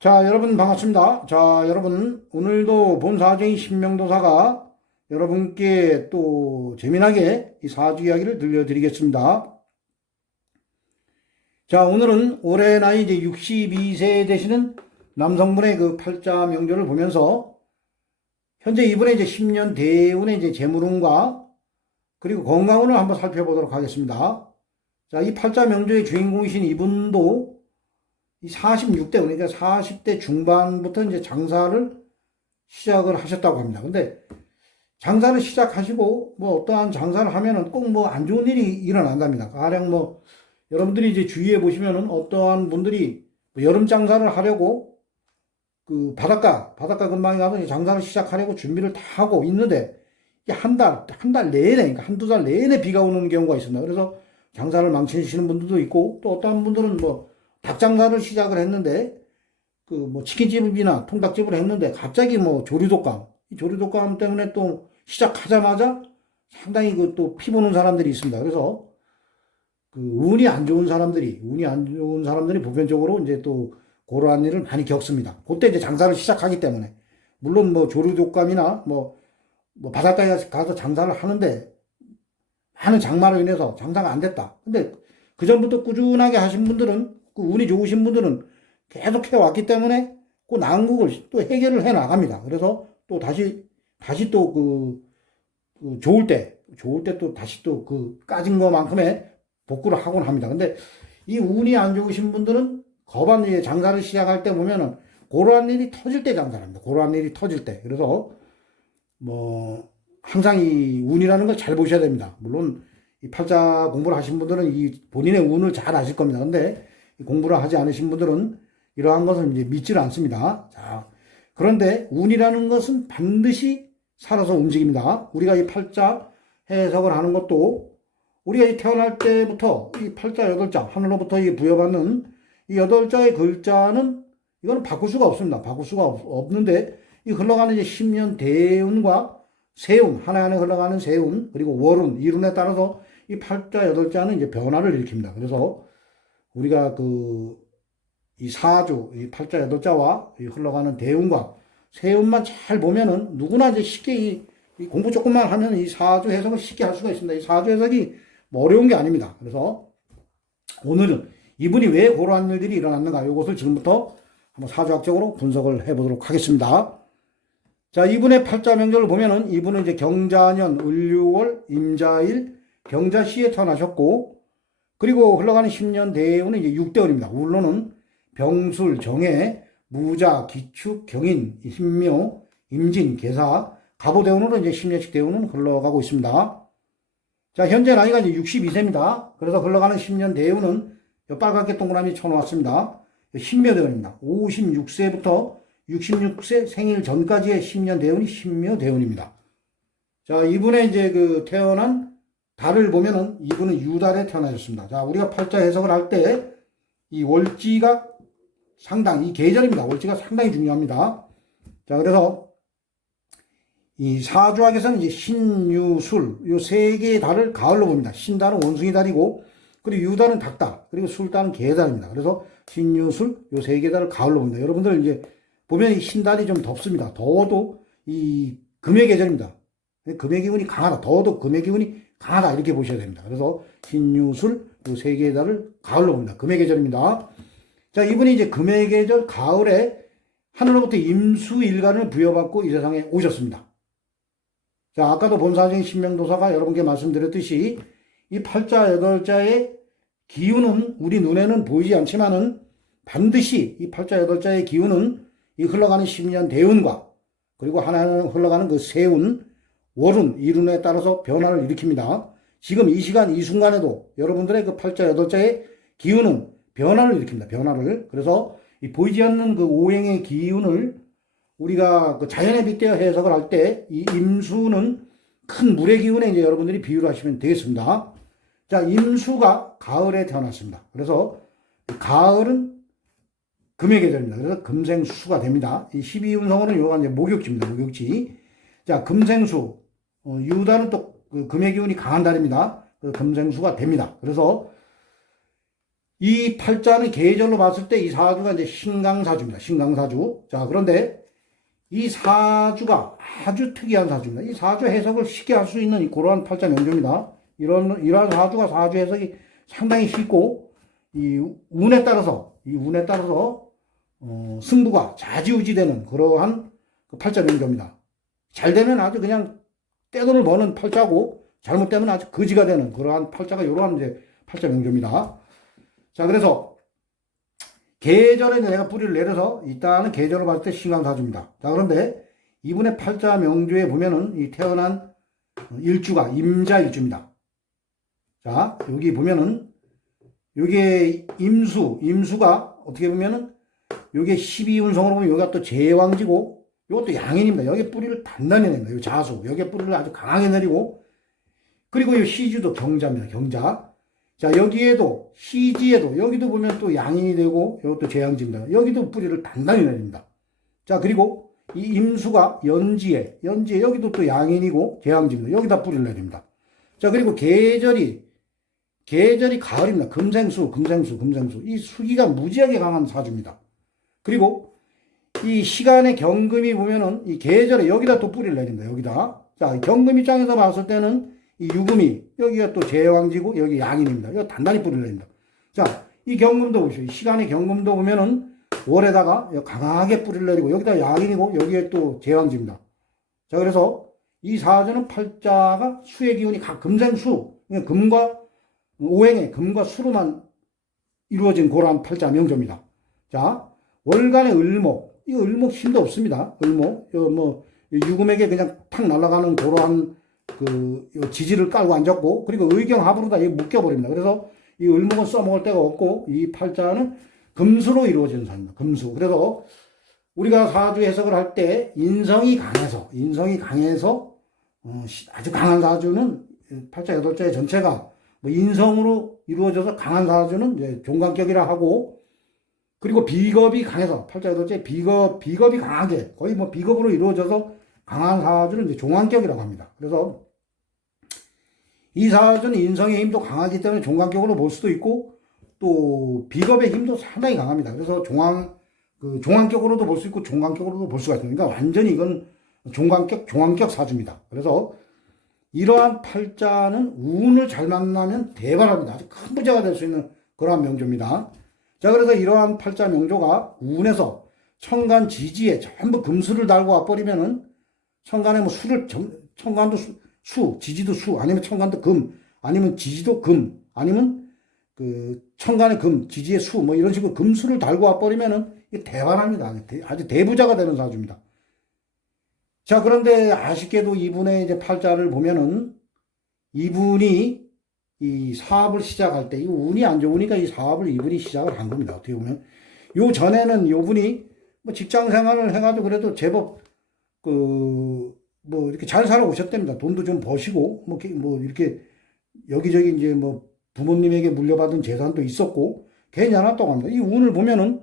자, 여러분 반갑습니다. 자, 여러분 오늘도 본사주의 신명도사가 여러분께 또 재미나게 이 사주 이야기를 들려드리겠습니다. 자, 오늘은 올해 나이 이제 62세 되시는 남성분의 그 팔자 명절을 보면서 현재 이분의 이제 10년 대운의 이제 재물운과 그리고 건강운을 한번 살펴보도록 하겠습니다. 자, 이 팔자 명절의 주인공이신 이분도 이 46대, 그러니까 40대 중반부터 이제 장사를 시작을 하셨다고 합니다. 근데 장사를 시작하시고 뭐 어떠한 장사를 하면은 꼭 뭐 안 좋은 일이 일어난답니다. 가령 뭐 여러분들이 이제 주위에 보시면은 어떠한 분들이 뭐 여름 장사를 하려고 그 바닷가 근방에 가서 이제 장사를 시작하려고 준비를 다 하고 있는데 이게 한 달 내내, 그러니까 한두 달 내내 비가 오는 경우가 있습니다. 그래서 장사를 망치시는 분들도 있고 또 어떠한 분들은 뭐 닭장사를 시작을 했는데 그 뭐 치킨집이나 통닭집을 했는데 갑자기 뭐 조류독감, 이 조류독감 때문에 또 시작하자마자 상당히 그 또 피 보는 사람들이 있습니다. 그래서 그 운이 안 좋은 사람들이 보편적으로 이제 또 그러한 일을 많이 겪습니다. 그때 이제 장사를 시작하기 때문에 물론 뭐 조류독감이나 뭐 바닷가에 가서 장사를 하는데 많은 장마로 인해서 장사가 안 됐다. 근데 그 전부터 꾸준하게 하신 분들은 그 운이 좋으신 분들은 계속 해왔기 때문에 그 난국을 또 해결을 해 나갑니다. 그래서 또 다시 또 그 좋을 때 또 다시 또 그 까진 것만큼의 복구를 하곤 합니다. 근데 이 운이 안 좋으신 분들은 거반 이제 장사를 시작할 때 보면은 그러한 일이 터질 때 장사를 합니다. 그러한 일이 터질 때. 그래서 뭐 항상 이 운이라는 걸 잘 보셔야 됩니다. 물론 이 팔자 공부를 하신 분들은 이 본인의 운을 잘 아실 겁니다. 근데 공부를 하지 않으신 분들은 이러한 것을 이제 믿지를 않습니다. 자, 그런데 운이라는 것은 반드시 살아서 움직입니다. 우리가 이 팔자 해석을 하는 것도 우리가 이 태어날 때부터 이 팔자 8자, 하늘로부터 이 부여받는 이 8자의 글자는 이거는 바꿀 수가 없습니다. 바꿀 수가 없는데 이 흘러가는 이제 10년 대운과 세운, 하나하나 흘러가는 세운, 그리고 월운, 이룬에 따라서 이 팔자 8자는 이제 변화를 일으킵니다. 그래서 우리가 이 사주, 이 팔자 8자와 흘러가는 대운과 세운만 잘 보면은 누구나 이제 쉽게 이 공부 조금만 하면 이 사주 해석을 쉽게 할 수가 있습니다. 이 사주 해석이 뭐 어려운 게 아닙니다. 그래서 오늘은 이분이 왜 그러한 일들이 일어났는가 이것을 지금부터 한번 사주학적으로 분석을 해보도록 하겠습니다. 자, 이분의 팔자 명절을 보면은 이분은 이제 경자년, 을유월, 임자일, 경자시에 태어나셨고 그리고 흘러가는 10년 대운은 이제 6대운입니다. 울로는 병술, 정해, 무자, 기축, 경인, 신묘, 임진, 계사, 갑오대운으로 이제 10년씩 대운은 흘러가고 있습니다. 자, 현재 나이가 이제 62세입니다. 그래서 흘러가는 10년 대운은 빨갛게 동그라미 쳐놓았습니다. 신묘대운입니다. 56세부터 66세 생일 전까지의 10년 대운이 신묘대운입니다. 자, 이분의 이제 그 태어난 달을 보면은 이분은 유달에 태어나셨습니다. 자, 우리가 팔자 해석을 할 때 이 월지가 이 계절입니다. 월지가 상당히 중요합니다. 자, 그래서 이 사주학에서는 이제 신유술, 요 세 개의 달을 가을로 봅니다. 신달은 원숭이 달이고, 그리고 유달은 닭달, 그리고 술달은 개달입니다. 그래서 신유술, 요 세 개의 달을 가을로 봅니다. 여러분들 이제 보면 이 신달이 좀 덥습니다. 더워도 이 금의 계절입니다. 금의 기운이 강하다. 더워도 금의 기운이 강하다. 이렇게 보셔야 됩니다. 그래서 신유술, 요 세 개의 달을 가을로 봅니다. 금의 계절입니다. 자, 이분이 이제 금의 계절 가을에 하늘로부터 임수일간을 부여받고 이 세상에 오셨습니다. 자, 아까도 본사적인 신명도사가 여러분께 말씀드렸듯이 이 팔자 8자의 기운은 우리 눈에는 보이지 않지만은 반드시 이 팔자 8자의 기운은 이 흘러가는 10년 대운과 그리고 하나는 흘러가는 그 세운, 월운, 이룬에 따라서 변화를 일으킵니다. 지금 이 시간, 이 순간에도 여러분들의 그 팔자 8자의 기운은 변화를 일으킵니다. 변화를. 그래서 이 보이지 않는 그 오행의 기운을 우리가 그 자연에 빗대어 해석을 할 때 이 임수는 큰 물의 기운에 이제 여러분들이 비유를 하시면 되겠습니다. 자, 임수가 가을에 태어났습니다. 그래서 가을은 금의 계절입니다. 그래서 금생수가 됩니다. 이 12운성으로는 요가 이제 목욕지입니다. 목욕지. 자, 금생수. 유달은 또 그 금의 기운이 강한 달입니다. 금생수가 됩니다. 그래서 이 팔자는 계절로 봤을 때 이 사주가 이제 신강사주입니다. 신강사주. 자, 그런데 이 사주가 아주 특이한 사주입니다. 이 사주 해석을 쉽게 할 수 있는 그러한 팔자 명조입니다. 이러한 사주가 사주 해석이 상당히 쉽고, 이 운에 따라서, 승부가 좌지우지되는 그러한 그 팔자 명조입니다. 잘 되면 아주 그냥 떼돈을 버는 팔자고, 잘못되면 아주 거지가 되는 그러한 팔자가 이러한 이제 팔자 명조입니다. 자, 그래서 계절에 내가 뿌리를 내려서 일단은 계절을 봤을 때 신강사주입니다. 자, 그런데 이분의 팔자 명조에 보면은 이 태어난 일주가 임자일주입니다. 자, 여기 보면은 요게 임수가 어떻게 보면은 요게 12운성으로 보면 여기가 또 제왕지고 요것도 양인입니다. 여기 뿌리를 단단히 냅니다. 요 자수. 여기 뿌리를 아주 강하게 내리고, 그리고 요 시주도 경자입니다. 경자. 자, 여기에도 시지에도 여기도 보면 또 양인이 되고 이것도 제왕지입니다. 여기도 뿌리를 단단히 내립니다. 자, 그리고 이 임수가 연지에 여기도 또 양인이고 제왕지입니다. 여기다 뿌리를 내립니다. 자, 그리고 계절이 가을입니다. 금생수. 이 수기가 무지하게 강한 사주입니다. 그리고 이 시간의 경금이 보면은 이 계절에 여기다 또 뿌리를 내립니다. 여기다. 자, 경금 입장에서 봤을 때는 이 유금이 여기가 또 제왕지고 여기 양인입니다. 이거 단단히 뿌리를 냅니다. 자, 이 경금도 보시죠. 이 시간의 경금도 보면은 월에다가 강하게 뿌리를 내리고 여기다 양인이고 여기에 또 제왕지입니다. 자, 그래서 이 사주는 팔자가 수의 기운이 각 금생수, 금과 오행의 금과 수로만 이루어진 그러한 팔자 명조입니다. 자, 월간의 을목, 이 을목 힘도 없습니다. 을목, 유금에게 그냥 탁 날아가는 그러한 지지를 깔고 앉았고, 그리고 의경합으로 다 묶여버립니다. 그래서 이 을목은 써먹을 데가 없고, 이 팔자는 금수로 이루어진 사주입니다. 금수. 그래서 우리가 사주 해석을 할 때 인성이 강해서 아주 강한 사주는 팔자 8자의 전체가 인성으로 이루어져서 강한 사주는 이제 종간격이라 하고, 그리고 비겁이 강해서 팔자 8자의 비겁이 강하게 거의 비겁으로 이루어져서 강한 사주는 이제 종간격이라고 합니다. 그래서 이 사주는 인성의 힘도 강하기 때문에 종간격으로 볼 수도 있고, 또 비겁의 힘도 상당히 강합니다. 그래서 종간격으로도 볼 수 있고 종간격으로도 볼 수가 있습니다. 그러니까 완전히 이건 종간격 사주입니다. 그래서 이러한 팔자는 운을 잘 만나면 대발합니다. 아주 큰 부자가 될 수 있는 그러한 명조입니다. 자, 그래서 이러한 팔자 명조가 운에서 천간 지지에 전부 금수를 달고 와버리면은 천간에 천간도 지지도 수, 아니면 천간도 금, 아니면 지지도 금, 아니면 천간의 금, 지지의 수, 이런 식으로 금수를 달고 와버리면은 이게 대단합니다. 아주 대부자가 되는 사주입니다. 자, 그런데 아쉽게도 이분의 이제 팔자를 보면은 이분이 이 사업을 시작할 때 이 운이 안 좋으니까 이 사업을 이분이 시작을 한 겁니다. 어떻게 보면 요 전에는 요분이 직장 생활을 해가지고 그래도 제법 이렇게 잘 살아오셨답니다. 돈도 좀 버시고, 이렇게, 여기저기 이제 부모님에게 물려받은 재산도 있었고, 괜찮았다고 합니다. 이 운을 보면은,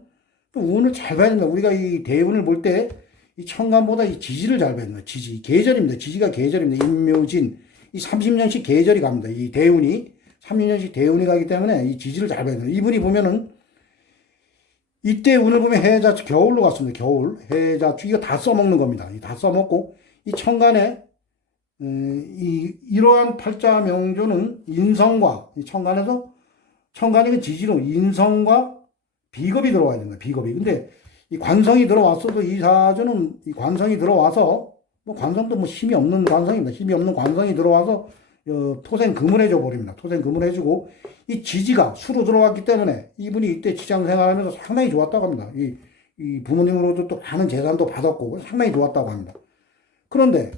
운을 잘 봐야 됩니다. 우리가 이 대운을 볼 때, 이 천간보다 이 지지를 잘 봐야 됩니다. 계절입니다. 지지가 계절입니다. 임묘진. 이 30년씩 계절이 갑니다. 이 대운이. 30년씩 대운이 가기 때문에 이 지지를 잘 봐야 됩니다. 이분이 보면은, 이때 운을 보면 해자축, 겨울로 갔습니다. 겨울. 해자축, 이거 다 써먹는 겁니다. 다 써먹고, 이 천간에, 이러한 팔자 명조는 인성과, 이 천간이 그 지지로 인성과 비겁이 들어와야 됩니다. 비겁이. 근데 이 관성이 들어왔어도 이 사주는 이 관성이 들어와서, 관성도 힘이 없는 관성입니다. 힘이 없는 관성이 들어와서, 토생금을 해줘 버립니다. 토생금을 해주고, 이 지지가 수로 들어왔기 때문에 이분이 이때 직장 생활하면서 상당히 좋았다고 합니다. 이 부모님으로도 또 많은 재산도 받았고, 상당히 좋았다고 합니다. 그런데,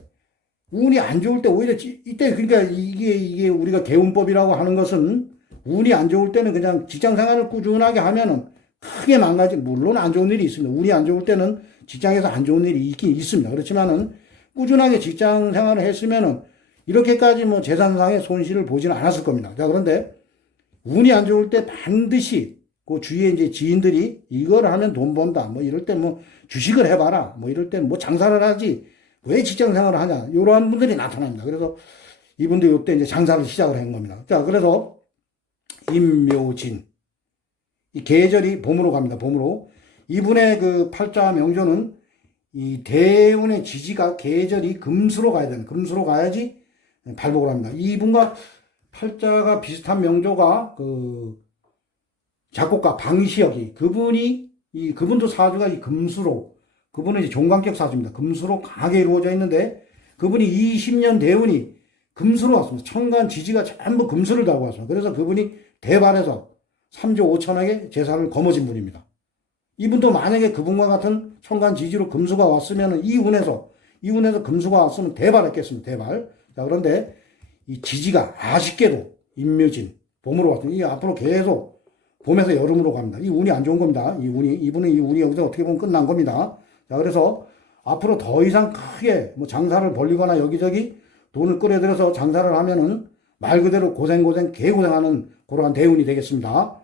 운이 안 좋을 때 오히려 이때 그러니까 이게 우리가 개운법이라고 하는 것은 운이 안 좋을 때는 그냥 직장 생활을 꾸준하게 하면은 크게 물론 안 좋은 일이 있습니다. 운이 안 좋을 때는 직장에서 안 좋은 일이 있긴 있습니다. 그렇지만은 꾸준하게 직장 생활을 했으면은 이렇게까지 재산상의 손실을 보지는 않았을 겁니다. 자, 그런데 운이 안 좋을 때 반드시 그 주위에 이제 지인들이 이걸 하면 돈 번다. 이럴 때 주식을 해봐라. 이럴 때 장사를 하지. 왜 직장 생활을 하냐. 이러한 분들이 나타납니다. 그래서 이분들 이때 이제 장사를 시작을 한 겁니다. 자, 그래서 임묘진. 이 계절이 봄으로 갑니다. 봄으로. 이분의 그 팔자 명조는 이 대운의 지지가 계절이 금수로 가야 되는, 금수로 가야지 발복을 합니다. 이분과 팔자가 비슷한 명조가 그 작곡가 방시혁이, 그분도 사주가 이 금수로, 그분은 이제 종관격 사주입니다. 금수로 강하게 이루어져 있는데, 그분이 20년 대운이 금수로 왔습니다. 천간 지지가 전부 금수를 달고 왔습니다. 그래서 그분이 대발해서 3조 5천억의 재산을 거머쥔 분입니다. 이분도 만약에 그분과 같은 천간 지지로 금수가 왔으면 이 운에서 금수가 왔으면 대발했겠습니다. 대발. 자, 그런데 이 지지가 아쉽게도 임묘진, 봄으로 왔습니다. 이 앞으로 계속 봄에서 여름으로 갑니다. 이 운이 안 좋은 겁니다. 이분은 이 운이 여기서 어떻게 보면 끝난 겁니다. 자, 그래서 앞으로 더 이상 크게 뭐 장사를 벌리거나 여기저기 돈을 끌어들여서 장사를 하면은 말 그대로 개고생하는 그러한 대운이 되겠습니다.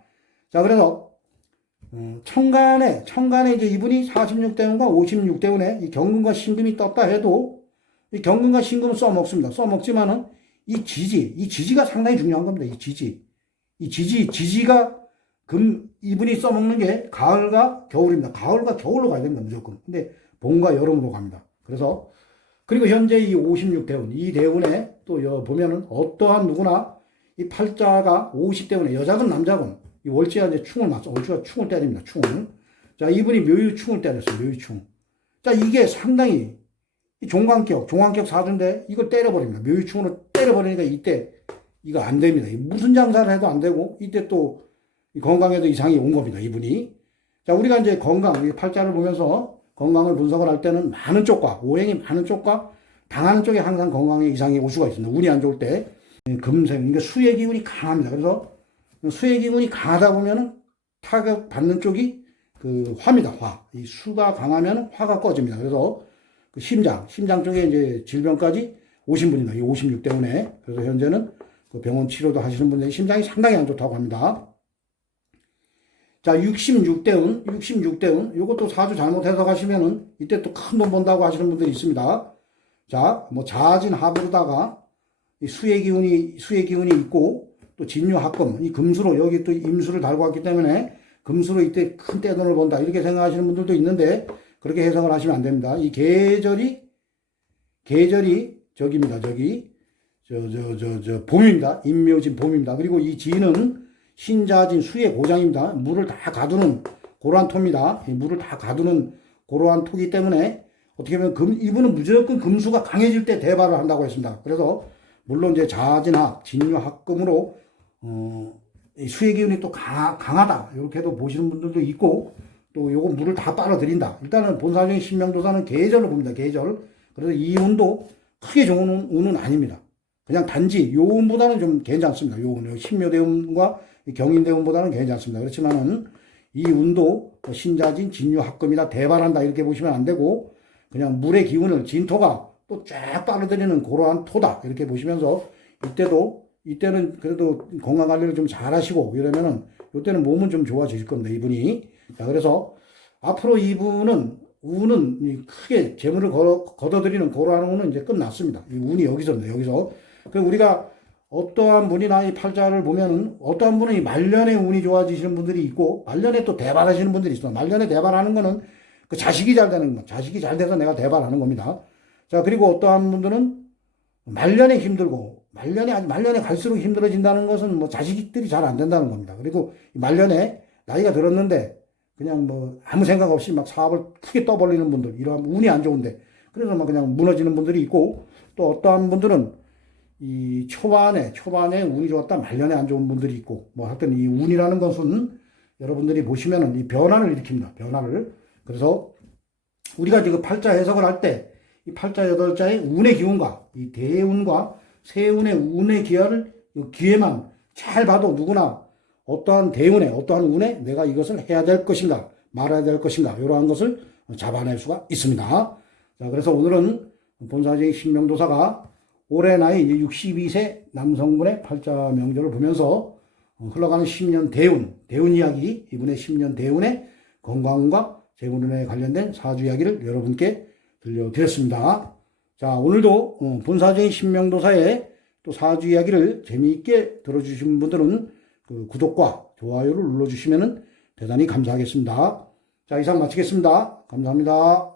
자, 그래서 천간에 이제 이분이 46대운과 56대운에 이 경금과 신금이 떴다 해도 이 경금과 신금은 써먹습니다. 써먹지만은 이 지지가 상당히 중요한 겁니다. 지지가 이분이 써먹는 게 가을과 겨울입니다. 가을과 겨울로 가야 됩니다. 무조건. 근데 봄과 여름으로 갑니다. 그리고 현재 이 56대운, 이 대운에 또 보면은 어떠한 누구나 이 팔자가 50대운에 여자건 남자건 이 월지가 이제 충을 맞죠. 월지가 충을 때립니다. 충을. 자, 이분이 묘유충을 때렸어요. 묘유충. 자, 이게 상당히 이 종관격 사주인데 이걸 때려버립니다. 묘유충으로 때려버리니까 이때 이거 안 됩니다. 무슨 장사를 해도 안 되고 이때 또 건강에도 이상이 온 겁니다. 이분이. 자, 우리가 이제 팔자를 보면서 건강을 분석을 할 때는 오행이 많은 쪽과 당하는 쪽에 항상 건강에 이상이 올 수가 있습니다. 운이 안 좋을 때. 금생, 그러니까 수의 기운이 강합니다. 그래서 수의 기운이 강하다 보면은 타격 받는 쪽이 그 화입니다. 화. 이 수가 강하면 화가 꺼집니다. 그래서 그 심장 쪽에 이제 질병까지 오신 분입니다. 이 56대운에. 그래서 현재는 그 병원 치료도 하시는 분들이 심장이 상당히 안 좋다고 합니다. 자, 66대운. 요것도 사주 잘못 해석하시면은 이때 또 큰 돈 번다고 하시는 분들이 있습니다. 자, 뭐 자진 하부로다가 이 수의 기운이 있고 또 진유 합금, 이 금수로 여기 또 임수를 달고 왔기 때문에 금수로 이때 큰 떼돈을 번다. 이렇게 생각하시는 분들도 있는데 그렇게 해석을 하시면 안 됩니다. 이 계절이 저기입니다. 봄입니다. 임묘진 봄입니다. 그리고 이 진은 신자진 수의 고장입니다. 물을 다 가두는 고러한 토입니다. 물을 다 가두는 고러한 토기 때문에 어떻게 보면 이분은 무조건 금수가 강해질 때 대발을 한다고 했습니다. 그래서 물론 이제 자진합, 진유합금으로 수의 기운이 또 강하다 이렇게도 보시는 분들도 있고 또 요거 물을 다 빨아들인다. 일단은 본사적인 신명도사는 계절을 봅니다. 계절. 그래서 이 운도 크게 좋은 운은 아닙니다. 그냥 단지 요 운보다는 좀 괜찮습니다. 요 운, 신묘대운과 경인대운보다는 괜찮습니다. 그렇지만은 이 운도 신자진, 진유합금이다 대발한다 이렇게 보시면 안 되고 그냥 물의 기운을 진토가 또 쫙 빨아들이는 그러한 토다 이렇게 보시면서 이때는 그래도 건강 관리를 좀 잘 하시고 이러면은 이때는 몸은 좀 좋아지실 겁니다. 이분이. 자, 그래서 앞으로 이분은 운은 크게 재물을 걷어들이는 그러한 운은 이제 끝났습니다. 이 운이 여기서입니다. 여기서. 그리고 우리가 어떠한 분이나 이 팔자를 보면은 어떠한 분은 이 말년에 운이 좋아지시는 분들이 있고 말년에 또 대발하시는 분들이 있어요. 말년에 대발하는 거는 그 자식이 잘 되는 거. 자식이 잘 돼서 내가 대발하는 겁니다. 자, 그리고 어떠한 분들은 말년에 힘들고 말년에 갈수록 힘들어진다는 것은 뭐 자식들이 잘 안 된다는 겁니다. 그리고 말년에 나이가 들었는데 그냥 뭐 아무 생각 없이 막 사업을 크게 떠벌리는 분들, 이러한 운이 안 좋은데 그래서 막 그냥 무너지는 분들이 있고 또 어떠한 분들은 이 초반에 운이 좋았다 말년에 안 좋은 분들이 있고 뭐 하여튼 이 운이라는 것은 여러분들이 보시면은 이 변화를 일으킵니다. 변화를. 그래서 우리가 지금 팔자 해석을 할 때 이 팔자 8자의 운의 기운과 이 대운과 세운의 운의 기회만 잘 봐도 누구나 어떠한 대운에 어떠한 운에 내가 이것을 해야 될 것인가 말아야 될 것인가 이러한 것을 잡아낼 수가 있습니다. 자, 그래서 오늘은 본사적인 신명도사가 올해 나이 62세 남성분의 팔자 명절을 보면서 흘러가는 10년 대운 이야기, 이분의 10년 대운의 건강과 재물운에 관련된 사주 이야기를 여러분께 들려드렸습니다. 자, 오늘도 본사적인 신명도사의 또 사주 이야기를 재미있게 들어주신 분들은 그 구독과 좋아요를 눌러주시면 대단히 감사하겠습니다. 자, 이상 마치겠습니다. 감사합니다.